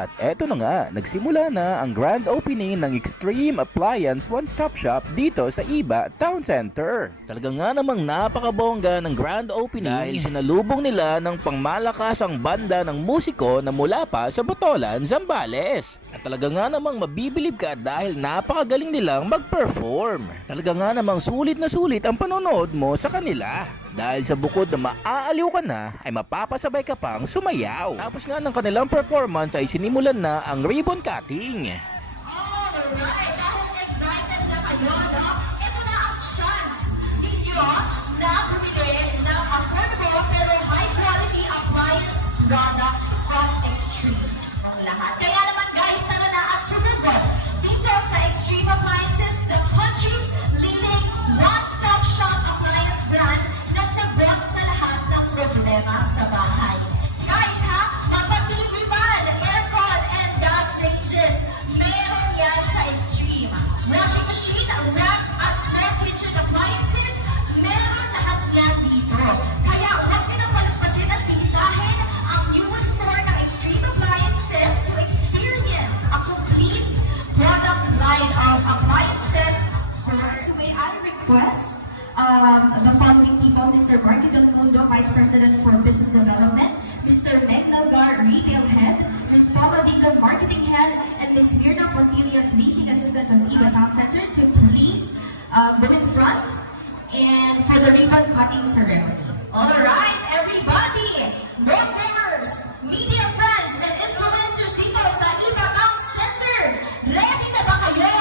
At eto na nga, nagsimula na ang grand opening ng Extreme Appliance One-Stop Shop dito sa Iba Town Center. Talaga nga namang napakabongga ng grand opening dahil sinalubong nila ng pangmalakasang banda ng musiko na mula pa sa Botolan, Zambales. At talaga nga namang mabibilib ka dahil napakagaling nilang mag-perform. Talaga nga namang sulit na sulit ang panonood mo sa kanila. Dahil sa bukod na maaaliw ka na, ay mapapasabay ka pang sumayaw. Tapos nga ng kanilang performance ay sinimulan na ang ribbon cutting. Alright, dahil excited na kayo, no? Ito na ang chance ninyo na bumili ng affordable pero high quality appliance products from Extreme. Ang lahat. Kaya naman guys, tara na ang sumugod dito sa Extreme Appliances, the country's leading one-stop shop appliance brand na sagot sa lahat ng problema sa bahay. Guys ha, mapa-TV man, aircon and gas ranges, meron yan sa Extreme. Washing machine, ref at small kitchen appliances, meron lahat yan dito. Kaya huwag pinapalagpasin at bisitahin ang newest store ng Extreme Appliances to experience a complete product line of appliances. So may I request the following people: Mr. Marky Del Mundo, Vice President for Business Development, Mr. Meg Nalgar, Retail Head, Ms. Paula Dizon, Marketing Head, and Ms. Mirna Fortilias, Leasing Assistant of Iba Town Center, to please go in front and for the ribbon cutting ceremony. Alright, everybody, members, media friends, and influencers dito sa Iba Town Center, ready na ba kayo?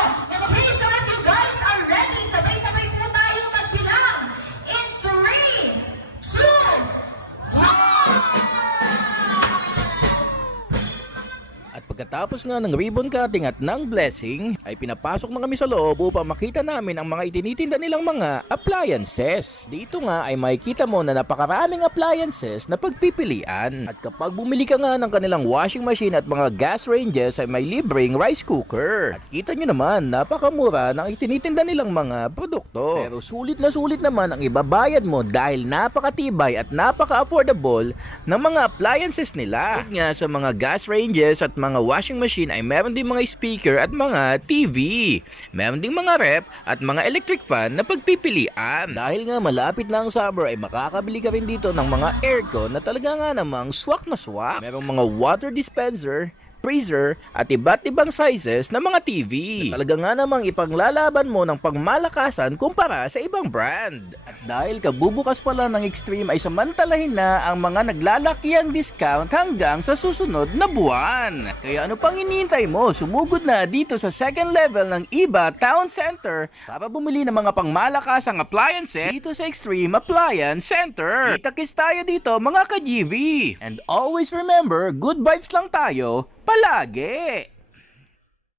Okay, so if you guys are ready, sabay-sabay po tayong magbilang in 3, 2, 1! At pagkatapos nga ng ribbon cutting at ng blessing, ay pinapasok na kami sa loob upang makita namin ang mga itinitinda nilang mga appliances. Dito nga ay makikita mo na napakaraming appliances na pagpipilian. At kapag bumili ka nga ng kanilang washing machine at mga gas ranges ay may libreng rice cooker. At kita nyo naman, napakamura ng itinitinda nilang mga produkto. Pero sulit na sulit naman ang ibabayad mo dahil napakatibay at napaka-affordable ng mga appliances nila. At nga sa mga gas ranges at mga washing machine ay meron din mga speaker at mga TV. Meron din mga rep at mga electric fan na pagpipilian. Dahil nga malapit na ang summer ay makakabili ka rin dito ng mga aircon na talaga nga namang swak na swak. Merong mga water dispenser, freezer at iba't ibang sizes ng mga TV. Na talaga nga namang ipanglalaban mo ng pangmalakasan kumpara sa ibang brand. At dahil kabubukas pala ng Extreme ay samantalahin na ang mga naglalakiang discount hanggang sa susunod na buwan. Kaya ano pang hinihintay mo? Sumugod na dito sa second level ng Iba Town Center para bumili ng mga pangmalakasang appliances dito sa Extreme Appliance Center. Kita-kits tayo dito mga ka-GV. And always remember, good vibes lang tayo palagi!